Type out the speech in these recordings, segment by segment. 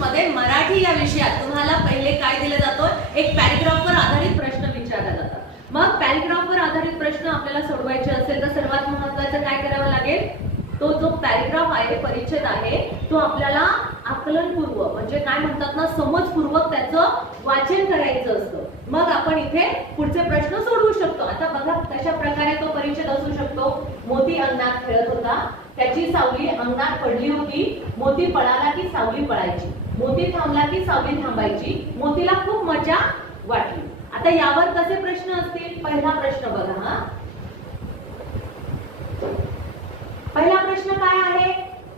मध्ये मराठी या विषयात तुम्हाला पहिले काय दिलं जातं, एक पॅराग्राफवर आधारित प्रश्न विचारला जातात. मग पॅराग्राफवर आधारित प्रश्न आपल्याला सोडवायचे असेल तर सर्वात महत्त्वाचं काय करावं लागेल, तो जो पॅराग्राफ आहे, परिच्छेद आहे, तो आपल्याला आकलनपूर्वक म्हणजे काय म्हणतात ना, समजपूर्वक त्याचं वाचन करायचं असतं. मग आपण इथे पुढचे प्रश्न सोडवू शकतो. आता बघा कशा प्रकारे तो परिच्छेद असू शकतो. मोती अंगणात खेळत होता, त्याची सावली अंगणात पडली होती, मोती पळाला की सावली पळायची, मोती थांबला की सावली थांबायची, मोतीला खूप मजा वाटली. आता यावर कसे प्रश्न असतील? पहिला प्रश्न बघा. हा पहिला प्रश्न काय आहे?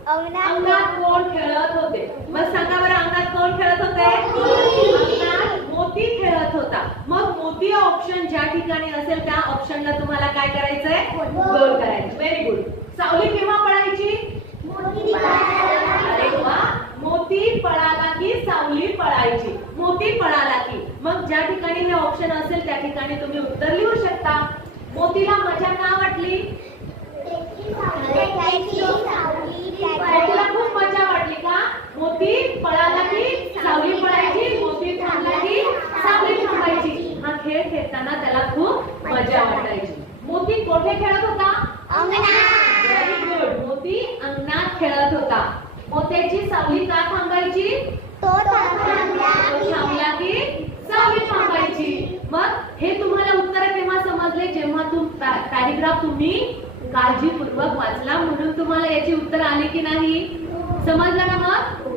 अंगणात कोण खेळत होते? मग सांगा बरं, अंगणात कोण खेळत होते? अंगणात मोती खेळत होता. मग मोती ऑप्शन ज्या ठिकाणी असेल त्या ऑप्शनला तुम्हाला काय करायचंय? गोल करायचं. Very good. सावली केव्हा पळायची? अरे वा, मोती पळाला की सावली पळायची. मोती पळाला की. मग ज्या ठिकाणी हे ऑप्शन असेल त्या ठिकाणी तुम्ही उत्तर लिहू शकता. मोतीला मजा का वाटली? मोतीला खूप मजा वाटली का? मोती पळाला की सावली पळायची, मोती थांबला की सावली थांबायची. हा खेळ खेळताना त्याला खूप मजा वाटायची. मोती कोठे खेळत होता? Very good. मोती अंगणात खेळत होता. मोत्याची सावली का थांबायची? तो थांबला की सावली थांबायची. मग हे तुम्हाला उत्तर केव्हा समजले? जेव्हा पॅराग्राफ तुम्ही काळजीपूर्वक वाचला, म्हणून तुम्हाला याची उत्तर आली की नाही? समजलं ना? मग